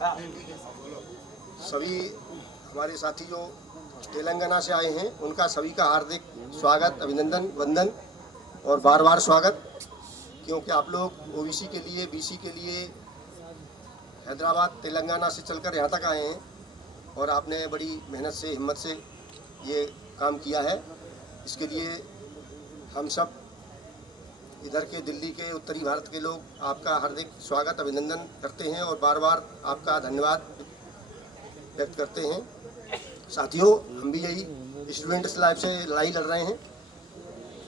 सभी हमारे साथी जो तेलंगाना से आए हैं उनका सभी का हार्दिक स्वागत, अभिनंदन, वंदन और बार बार स्वागत। क्योंकि आप लोग ओबीसी के लिए, बीसी के लिए हैदराबाद, तेलंगाना से चलकर यहाँ तक आए हैं और आपने बड़ी मेहनत से, हिम्मत से ये काम किया है। इसके लिए हम सब इधर के, दिल्ली के, उत्तरी भारत के लोग आपका हार्दिक स्वागत, अभिनंदन करते हैं और बार बार आपका धन्यवाद व्यक्त करते हैं। साथियों, हम भी यही स्टूडेंट्स लाइफ से लड़ाई लड़ रहे हैं।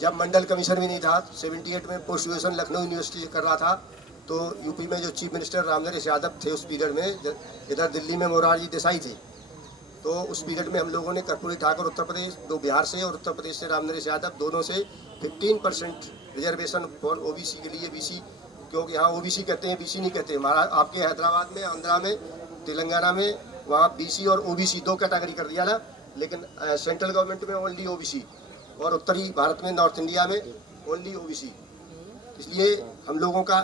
जब मंडल कमीशन भी नहीं था, 78 में पोस्ट ग्रेजुएशन लखनऊ यूनिवर्सिटी से कर रहा था, तो यूपी में जो चीफ मिनिस्टर रामनरेश यादव थे उस पीरियड में, इधर दिल्ली में मोरारजी देसाई थे, तो उस पीरियड में हम लोगों ने कर्पूरी ठाकुर उत्तर प्रदेश, दो बिहार से और उत्तर प्रदेश से रामनरेश यादव, दोनों से 15% रिजर्वेशन फॉर ओबीसी के लिए, बीसी, क्योंकि यहाँ ओबीसी कहते हैं, बीसी नहीं कहते। हमारा आपके हैदराबाद में, आंध्रा में, तेलंगाना में वहाँ बीसी और ओबीसी दो कैटेगरी कर दिया था, लेकिन सेंट्रल गवर्नमेंट में ओनली ओबीसी और उत्तरी भारत में, नॉर्थ इंडिया में ओनली ओबीसी। इसलिए हम लोगों का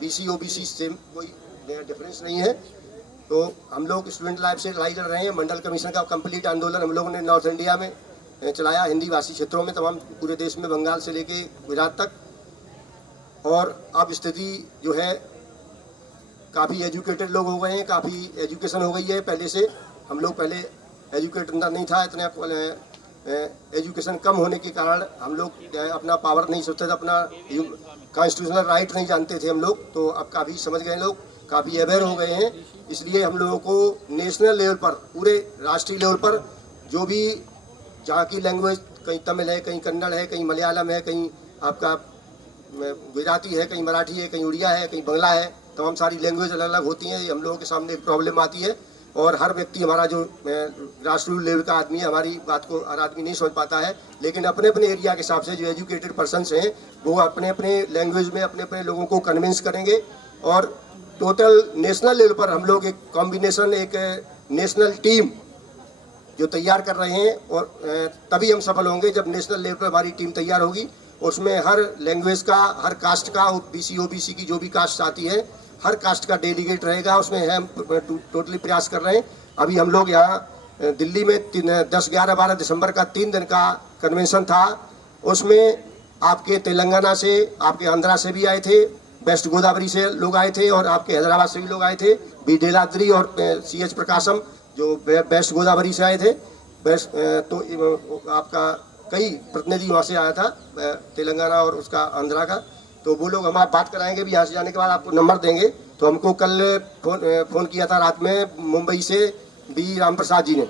बीसी ओबीसी सेम कोई डिफरेंस नहीं है। तो हम लोग स्टूडेंट लाइफ से लड़ाई लड़ रहे हैं। मंडल कमीशन का कंप्लीट आंदोलन हम लोगों ने नॉर्थ इंडिया में चलाया, हिंदी भाषी क्षेत्रों में, तमाम पूरे देश में, बंगाल से लेके गुजरात तक। और अब स्थिति जो है, काफ़ी एजुकेटेड लोग हो गए हैं, काफ़ी एजुकेशन हो गई है पहले से। हम लोग पहले एजुकेटेड नहीं था, इतना एजुकेशन कम होने के कारण हम लोग अपना पावर नहीं सोचते थे, अपना कॉन्स्टिट्यूशनल राइट नहीं जानते थे हम लोग। तो अब काफ़ी समझ गए लोग, काफ़ी अवेयर हो गए हैं। इसलिए हम लोगों को नेशनल लेवल पर, पूरे राष्ट्रीय लेवल पर, जो भी जहाँ की लैंग्वेज, कहीं तमिल है, कहीं कन्नड़ है, कहीं मलयालम है, कहीं आपका गुजराती है, कहीं मराठी है, कहीं उड़िया है, कहीं बंगला है, तमाम सारी लैंग्वेज अलग अलग होती हैं। हम लोगों के सामने एक प्रॉब्लम आती है और हर व्यक्ति, हमारा जो राष्ट्रीय लेवल का आदमी है, हमारी बात को हर आदमी नहीं समझ पाता है। लेकिन अपने अपने एरिया के हिसाब से जो एजुकेटेड पर्सनस हैं वो अपने अपने लैंग्वेज में अपने अपने लोगों को कन्विंस करेंगे और टोटल नेशनल लेवल पर हम लोग एक कॉम्बिनेशन, एक नेशनल टीम जो तैयार कर रहे हैं। और तभी हम सफल होंगे जब नेशनल लेवल पर हमारी टीम तैयार होगी। उसमें हर लैंग्वेज का, हर कास्ट का, बीसी ओबीसी की जो भी कास्ट आती है, हर कास्ट का डेलीगेट रहेगा। उसमें हम टोटली प्रयास कर रहे हैं। अभी हम लोग यहाँ दिल्ली में 10, 11, 12 दिसंबर का 3 दिन का कन्वेंशन था। उसमें आपके तेलंगाना से, आपके आंध्रा से भी आए थे, वेस्ट गोदावरी से लोग आए थे और आपके हैदराबाद से भी लोग आए थे। बी डेलाद्री और CH प्रकाशम जो वेस्ट गोदावरी से आए थे। तो आपका कई प्रतिनिधि वहाँ से आया था, तेलंगाना और उसका आंध्रा का। तो वो लोग हम आप बात कराएंगे भी। यहाँ से जाने के बाद आपको नंबर देंगे। तो हमको कल फ़ोन किया था रात में मुंबई से बी राम प्रसाद जी ने।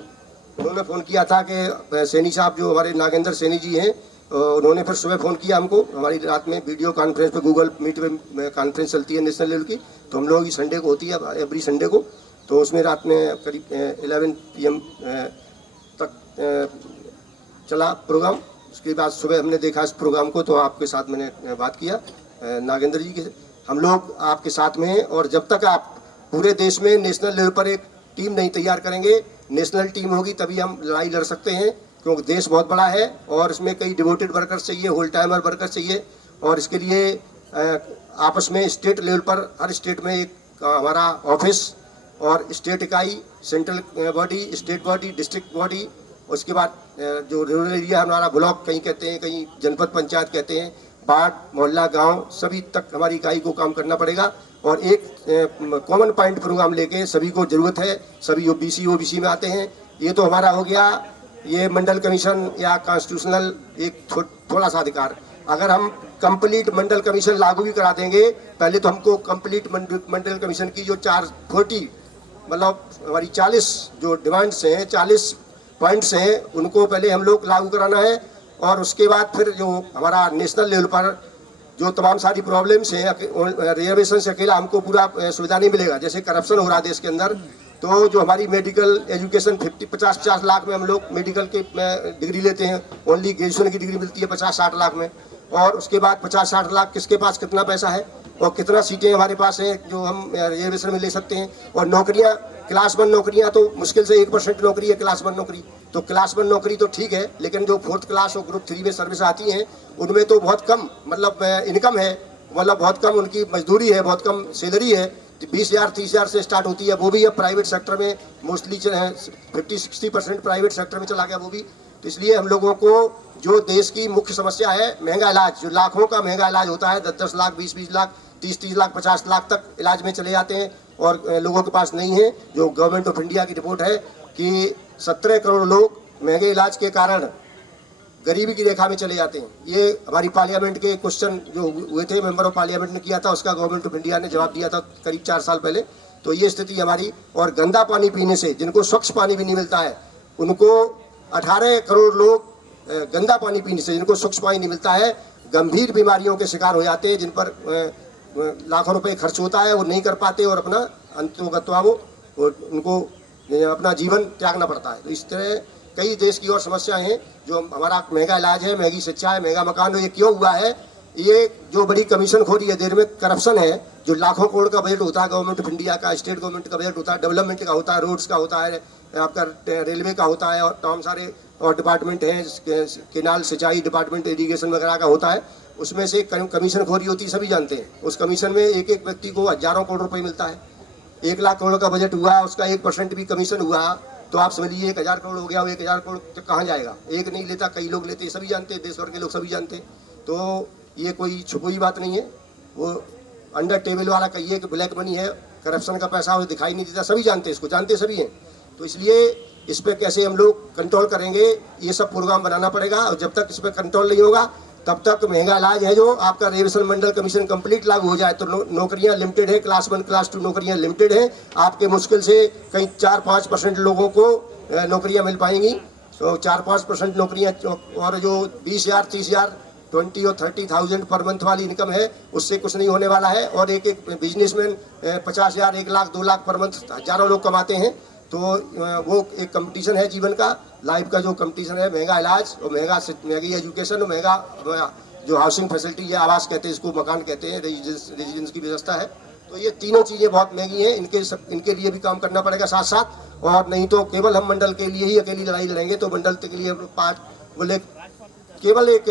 उन्होंने फ़ोन किया था कि सैनी साहब, जो हमारे नागेंद्र सैनी जी हैं, उन्होंने फिर सुबह फ़ोन किया हमको। हमारी रात में वीडियो कॉन्फ्रेंस पे, गूगल मीट में कॉन्फ्रेंस चलती है नेशनल लेवल की, तो हम लोगों की संडे को होती है, एवरी संडे को। तो उसमें रात में करीब 11 PM तक चला प्रोग्राम। उसके बाद सुबह हमने देखा इस प्रोग्राम को, तो आपके साथ मैंने बात किया नागेंद्र जी के। हम लोग आपके साथ में हैं और जब तक आप पूरे देश में नेशनल लेवल पर एक टीम नहीं तैयार करेंगे, नेशनल टीम होगी तभी हम लड़ाई लड़ सकते हैं। क्योंकि देश बहुत बड़ा है और इसमें कई डिवोटेड वर्कर्स चाहिए, होल टाइमर वर्कर्स चाहिए। और इसके लिए आपस में स्टेट लेवल पर, हर स्टेट में एक हमारा ऑफिस और स्टेट इकाई, central body, state body, district body, उसके बाद जो रूरल एरिया हमारा ब्लॉक कहीं कहते हैं, कहीं जनपद पंचायत कहते हैं, वार्ड, मोहल्ला, गांव, सभी तक हमारी इकाई को काम करना पड़ेगा। और एक कॉमन पॉइंट प्रोग्राम लेके सभी को ज़रूरत है। सभी बीसी ओबीसी में आते हैं। ये तो हमारा हो गया ये मंडल कमीशन या कॉन्स्टिट्यूशनल एक थोड़ा सा अधिकार। अगर हम कंप्लीट मंडल कमीशन लागू भी करा देंगे, पहले तो हमको कंप्लीट मंडल कमीशन की जो 440 मतलब हमारी 40 जो डिमांड्स हैं, 40 पॉइंट्स हैं, उनको पहले हम लोग लागू कराना है। और उसके बाद फिर जो हमारा नेशनल लेवल पर जो तमाम सारी प्रॉब्लम्स हैं, रिजर्वेशन से अकेला हमको पूरा सुविधा नहीं मिलेगा। जैसे करप्शन हो रहा है देश के अंदर, तो जो हमारी मेडिकल एजुकेशन 50 लाख में हम लोग मेडिकल के डिग्री लेते हैं, ओनली ग्रेजुएशन की डिग्री मिलती है 50-60 लाख में। और उसके बाद 50-60 लाख किसके पास कितना पैसा है और कितना सीटें हमारे पास हैं जो हम रिजर्वेशन में ले सकते हैं। और नौकरियां, क्लास 1 नौकरियां तो मुश्किल से 1% नौकरी है क्लास 1 नौकरी। तो क्लास 1 नौकरी तो ठीक है, लेकिन जो 4th क्लास और ग्रुप 3 में सर्विस आती हैं उनमें तो बहुत कम मतलब इनकम है, मतलब बहुत कम उनकी मजदूरी है, बहुत कम सैलरी है। 20,000 30,000 से स्टार्ट होती है, वो भी अब प्राइवेट सेक्टर में मोस्टली 50-60% प्राइवेट सेक्टर में चला गया वो भी। तो इसलिए हम लोगों को जो देश की मुख्य समस्या है महंगा इलाज, जो लाखों का महंगा इलाज होता है, 10-10 लाख 20-20 लाख 30-30 लाख 50 लाख तक इलाज में चले जाते हैं और लोगों के पास नहीं है। जो गवर्नमेंट ऑफ इंडिया की रिपोर्ट है कि 17 करोड़ लोग महंगे इलाज के कारण गरीबी की रेखा में चले जाते हैं। ये हमारी पार्लियामेंट के क्वेश्चन जो हुए थे, मेंबर ऑफ पार्लियामेंट ने किया था, उसका गवर्नमेंट ऑफ इंडिया ने जवाब दिया था करीब 4 साल पहले। तो ये स्थिति हमारी। और गंदा पानी पीने से, जिनको स्वच्छ पानी भी नहीं मिलता है, उनको 18 करोड़ लोग गंदा पानी पीने से, जिनको स्वच्छ पानी नहीं मिलता है, गंभीर बीमारियों के शिकार हो जाते हैं, जिन पर लाखों रुपए खर्च होता है, वो नहीं कर पाते और अपना अंतोगत्वा वो उनको अपना जीवन त्यागना पड़ता है। तो इस तरह कई देश की और समस्याएं हैं। जो हमारा महंगा इलाज है, महंगी शिक्षा है, महंगा मकान, ये क्यों हुआ है? ये जो बड़ी कमीशन खोरी है, देर में करप्शन है, जो लाखों करोड़ का बजट होता है गवर्नमेंट ऑफ इंडिया का, स्टेट गवर्नमेंट का बजट होता है, डेवलपमेंट का होता है, रोड्स का होता है, आपका रेलवे का होता है और तमाम सारे और डिपार्टमेंट हैं, केनाल सिंचाई डिपार्टमेंट, इरीगेशन वगैरह का होता है। उसमें से कमीशन खोरी होती है, सभी जानते हैं। उस कमीशन में एक एक व्यक्ति को हजारों करोड़ रुपये मिलता है। 1 लाख करोड़ का बजट हुआ, उसका 1% भी कमीशन हुआ तो आप समझ लीजिए 1000 करोड़ हो गया। वो 1000 करोड़ कहाँ जाएगा? एक नहीं लेता, कई लोग लेते, सभी जानते हैं, देश भर के लोग सभी जानते हैं। तो ये कोई छुपी बात नहीं है। वो अंडर टेबल वाला कहिए कि ब्लैक मनी है, करप्शन का पैसा, वो दिखाई नहीं देता, सभी जानते हैं, इसको जानते सभी हैं। तो इसलिए इस पर कैसे हम लोग कंट्रोल करेंगे, ये सब प्रोग्राम बनाना पड़ेगा। और जब तक इस पर कंट्रोल नहीं होगा तब तक महंगा इलाज है, जो आपका रेवेशन मंडल कमीशन कंप्लीट लागू हो जाए तो नौकरियां लिमिटेड है, क्लास 1 क्लास 2 नौकरियां लिमिटेड है। आपके मुश्किल से कहीं 4-5% लोगों को नौकरियां मिल पाएंगी। तो 4-5% नौकरियां, और जो 20,000 30,000 20 और 30,000 पर मंथ वाली इनकम है, उससे कुछ नहीं होने वाला है। और एक एक businessman 50,000 1 lakh 2 lakh per month हजारों लोग कमाते हैं। तो वो एक कंपटीशन है जीवन का, लाइफ का जो कंपटीशन है, महंगा इलाज और महंगी एजुकेशन और महंगा जो हाउसिंग फैसिलिटी है, आवास कहते हैं इसको, मकान कहते हैं, रेजिडेंस की व्यवस्था है। तो ये तीनों चीज़ें बहुत महंगी हैं, इनके लिए भी काम करना पड़ेगा साथ साथ। और नहीं तो केवल हम मंडल के लिए ही अकेली लड़ाई लड़ेंगे तो मंडल के लिए पार्ट बोले केवल एक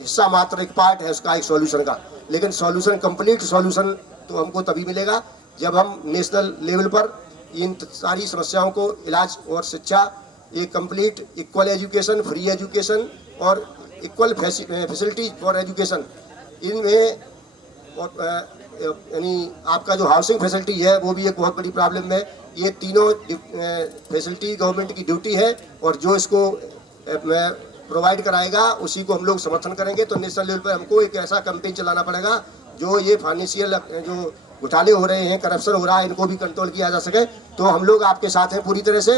हिस्सा मात्र, एक पार्ट है उसका, एक सॉल्यूशन का। लेकिन सॉल्यूशन, कंप्लीट सॉल्यूशन तो हमको तभी मिलेगा जब हम नेशनल लेवल पर इन सारी समस्याओं को, इलाज और शिक्षा, एक complete equal education, free education और इक्वल फैसिलिटीज फॉर एजुकेशन, इनमें यानी आपका जो हाउसिंग फैसिलिटी है वो भी एक बहुत बड़ी प्रॉब्लम है। ये तीनों फैसिलिटी गवर्नमेंट की ड्यूटी है और जो इसको प्रोवाइड कराएगा उसी को हम लोग समर्थन करेंगे। तो नेशनल लेवल पर हमको एक ऐसा कैंपेन चलाना पड़ेगा जो ये फाइनेंशियल जो घोटाले हो रहे हैं, करप्शन हो रहा है, इनको भी कंट्रोल किया जा सके। तो हम लोग आपके साथ हैं पूरी तरह से,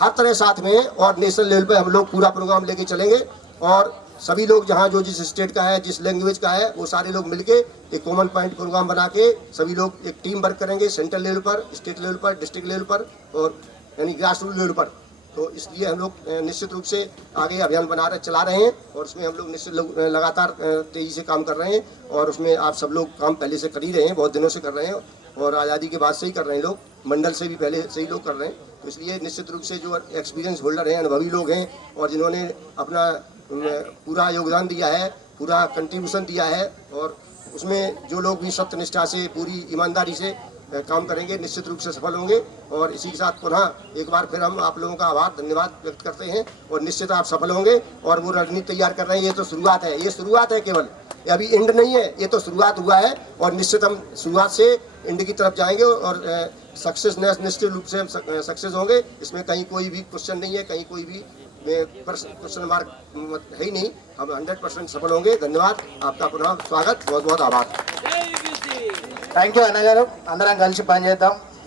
हर तरह साथ में हैं। और नेशनल लेवल पे हम लोग पूरा प्रोग्राम लेके चलेंगे और सभी लोग जहाँ जो जिस स्टेट का है, जिस लैंग्वेज का है, वो सारे लोग मिलके एक कॉमन पॉइंट प्रोग्राम बना के सभी लोग एक टीम वर्क करेंगे, सेंट्रल लेवल पर, स्टेट लेवल पर, डिस्ट्रिक्ट लेवल पर और यानी ग्रास रूट लेवल पर। तो इसलिए हम लोग निश्चित रूप से आगे अभियान चला रहे हैं और उसमें हम लोग निश्चित लगातार तेज़ी से काम कर रहे हैं। और उसमें आप सब लोग काम पहले से कर ही रहे हैं, बहुत दिनों से कर रहे हैं और आज़ादी के बाद से ही कर रहे हैं, लोग मंडल से भी पहले से ही लोग कर रहे हैं। तो इसलिए निश्चित रूप से जो एक्सपीरियंस होल्डर हैं, अनुभवी लोग हैं और जिन्होंने अपना पूरा योगदान दिया है, पूरा कंट्रीब्यूशन दिया है, और उसमें जो लोग भी सत्यनिष्ठा से, पूरी ईमानदारी से काम करेंगे, निश्चित रूप से सफल होंगे। और इसी के साथ पुनः एक बार फिर हम आप लोगों का आभार, धन्यवाद व्यक्त करते हैं और निश्चित आप सफल होंगे। और वो रणनीति तैयार कर रहे हैं, ये तो शुरुआत है, ये शुरुआत है केवल, ये अभी एंड नहीं है, ये तो शुरुआत हुआ है। और निश्चित हम शुरुआत से एंड की तरफ जाएंगे और सक्सेस निश्चित रूप से हम सक्सेस होंगे। इसमें कहीं कोई भी क्वेश्चन नहीं है, कहीं कोई भी क्वेश्चन मार्क है ही नहीं। हम 100% सफल होंगे। धन्यवाद, आपका पुनः स्वागत, बहुत बहुत आभार। థ్యాంక్ యూ అన్నగారు. అందరం కలిసి పనిచేద్దాం.